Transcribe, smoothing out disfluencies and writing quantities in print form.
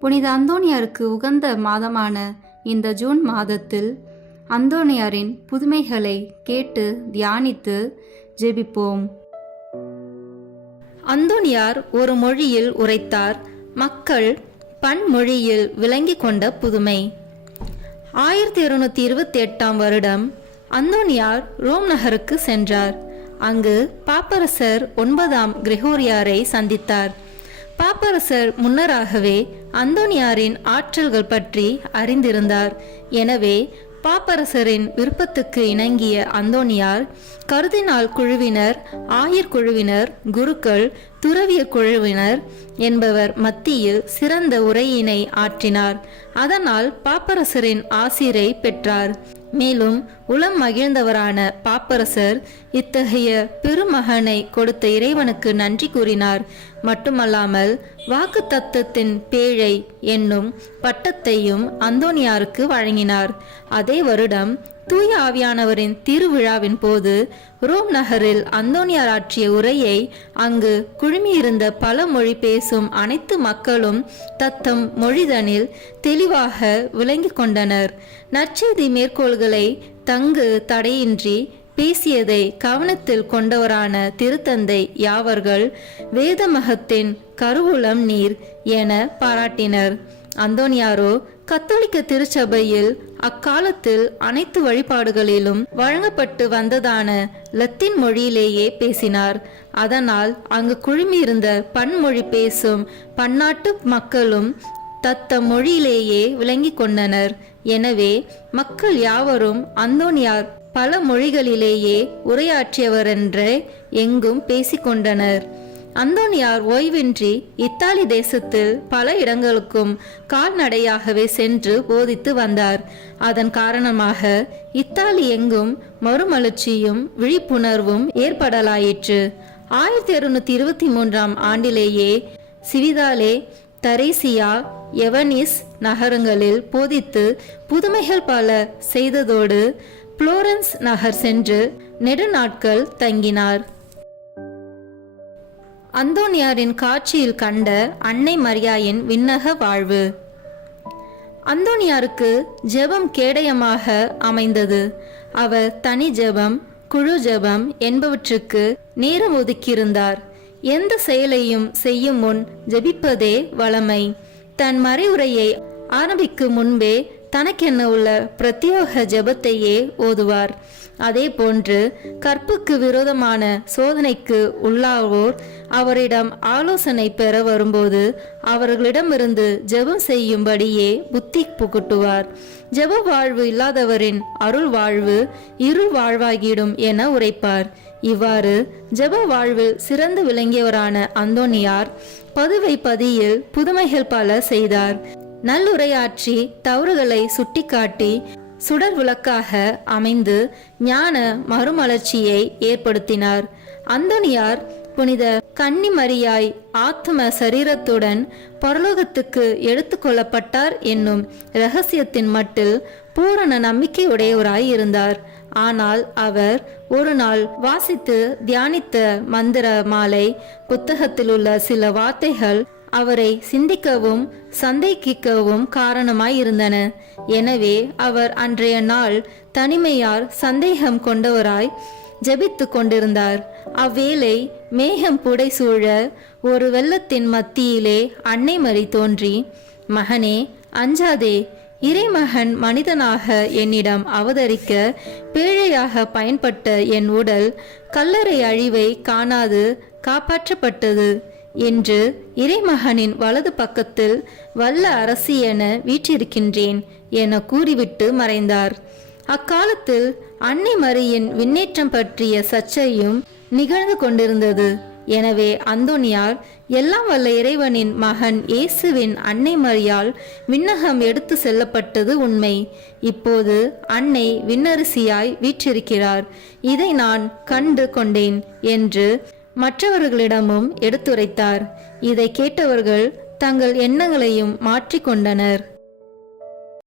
புனித அந்தோனியாருக்கு உகந்த மாதமான இந்த ஜூன் மாதத்தில் அந்தோனியாரின் புதுமைகளை கேட்டு தியானித்து ஜெபிப்போம். அந்தோனியார் ஒரு மொழியில் உரைத்தார். மக்கள் பன்மொழியில் விளங்கி கொண்ட புதுமை. 1228 வருடம் அந்தோனியார் ரோம் நகருக்கு சென்றார். அங்கு பாப்பரசர் 9ஆம் கிரெகோரியாரை சந்தித்தார். பாப்பரசர் முன்னராகவே அந்தோனியாரின் ஆற்றல்கள் பற்றி அறிந்திருந்தார். எனவே பாப்பரசரின் விருப்பத்துக்கு இணங்கிய அந்தோனியார் கருதினால் குழுவினர், ஆயர் குழுவினர், குருக்கள், துறவியர் குழுவினர் என்பவர் மத்தியில் சிறந்த உரையினை ஆற்றினார். அதனால் பாப்பரசரின் ஆசிரை பெற்றார். மேலும் உளம் மகிழ்ந்தவரான பாப்பரசர் இத்தகைய பெருமகனை கொடுத்த இறைவனுக்கு நன்றி கூறினார். மட்டுமல்லாமல் வாக்கு தத்தத்தின் பேழை என்னும் பட்டத்தையும் அந்தோனியாருக்கு வழங்கினார். அதே வருடம் தூய ஆவியானவரின் திருவிழாவின் போது ரோம் நகரில் அந்தோனியார் ஆற்றிய உரையை அங்கு குழுமியிருந்த பல மொழி பேசும் அனைத்து மக்களும் தத்தம் மொழிதனில் தெளிவாக விளங்கி கொண்டனர். நற்செய்தி மேற்கோள்களை தங்கு தடையின்றி பேசியதை கவனத்தில் கொண்டவரான திருத்தந்தை யாவர்கள் வேதமகத்தின் கருவூலம் நீர் என பாராட்டினர். அந்தோனியாரோ கத்தோலிக்க திருச்சபையில் அக்காலத்தில் அனைத்து வழிபாடுகளிலும் வழங்கப்பட்டு வந்ததான லத்தீன் மொழியிலேயே பேசினார். அதனால் அங்கு குழுமியிருந்த பன்மொழி பேசும் பன்னாட்டு மக்களும் தத்தம் மொழியிலேயே விளங்கி கொண்டனர். எனவே மக்கள் யாவரும் அந்தோனியார் பல மொழிகளிலேயே உரையாற்றியவரென்றே எங்கும் பேசிக்கொண்டனர். அந்தோனியார் ஓய்வின்றி இத்தாலி தேசத்தில் பல இடங்களுக்கும் கால்நடையாகவே சென்று போதித்து வந்தார். அதன் காரணமாக இத்தாலி எங்கும் மறுமலர்ச்சியும் விழிப்புணர்வும் ஏற்படலாயிற்று. 1223 ஆண்டிலேயே சிவிதாலே, தரேசியா, எவனிஸ் நகரங்களில் போதித்து புதுமைகள் பல செய்ததோடு புளோரன்ஸ் நகர் சென்று நெடுநாட்கள் தங்கினார். அந்தோனியாரின் காட்சியில் கண்ட அன்னை மரியாயின் விண்ணக வாழ்வு. அந்தோனியாருக்கு ஜெபம் கேடயமாக அமைந்தது. அவர் தனி ஜெபம், குழு ஜெபம் என்பவற்றுக்கு நேரம் ஒதுக்கியிருந்தார். எந்த செயலையும் செய்யும் முன் ஜெபிப்பதே வழமை. தன் மறைவுரையை ஆரம்பிக்கும் முன்பே தனக்கென்ன உள்ள பிரத்யோக ஜெபத்தையே ஓதுவார். அதே போன்று கற்புக்கு விரோதமான சோதனைக்கு உள்ளாவோர் அவரிடம் ஆலோசனை பெற வரும்போது அவர்களிடமிருந்து ஜெபம் செய்யும்படியே புத்தி புகட்டுவார். ஜெப வாழ்வு இல்லாதவரின் அருள் வாழ்வு இருள் வாழ்வாகிடும் என உரைப்பார். இவ்வாறு ஜெப வாழ்வில் சிறந்து விளங்கியவரான அந்தோனியார் பதுவை பதியில் புதுமைகள் பல செய்தார். நல்லுரையாற்றி தவறுகளை சுட்டிக்காட்டி சுடர் விளக்காக அமைந்து ஞான மறுமலர்ச்சியை ஏற்படுத்தினார். அந்தோனியார் புனித கன்னி மரியாய் ஆத்ம சரீரத்துடன் பரலோகத்துக்கு எடுத்து கொள்ளப்பட்டார் என்னும் இரகசியத்தின் மட்டில் பூரண நம்பிக்கையுடையவராய் இருந்தார். ஆனால் அவர் ஒரு நாள் வாசித்து தியானித்த மந்திர மாலை புத்தகத்தில் உள்ள சில வார்த்தைகள் அவரை சிந்திக்கவும் சந்தேகிக்கவும் காரணமாய் இருந்தன. எனவே அவர் அன்றைய நாள் தனிமையார் சந்தேகம் கொண்டவராய் ஜெபித்து கொண்டிருந்தார். அவ்வேளை மேகம் புடை சூழ ஒரு வெள்ளத்தின் மத்தியிலே அன்னை மரி தோன்றி, மகனே அஞ்சாதே, இறைமகன் மனிதனாக என்னிடம் அவதரிக்க பேழையாக பயன்பட்ட என் உடல் கல்லறை அழிவை காணாது காப்பாற்றப்பட்டது என்று இறைமகனின் வலது பக்கத்தில் வல்ல அரசி என வீற்றிருக்கின்றேன் என கூறிவிட்டு மறைந்தார். அக்காலத்தில் அன்னை மரியின் விண்ணேற்றம் பற்றிய சர்ச்சையும் நிகழ்ந்து கொண்டிருந்தது. எனவே அந்தோனியார் எல்லாம் வல்ல இறைவனின் மகன் இயேசுவின் அன்னை மரியால் விண்ணகம் எடுத்து செல்லப்பட்டது உண்மை. இப்போது அன்னை விண்ணரசியாய் வீற்றிருக்கிறார். இதை நான் கண்டு கொண்டேன் என்று மற்றவர்களிடமும் எடுத்துரைத்தார். இதை கேட்டவர்கள் தங்கள் எண்ணங்களையும் மாற்றிக்கொண்டனர்.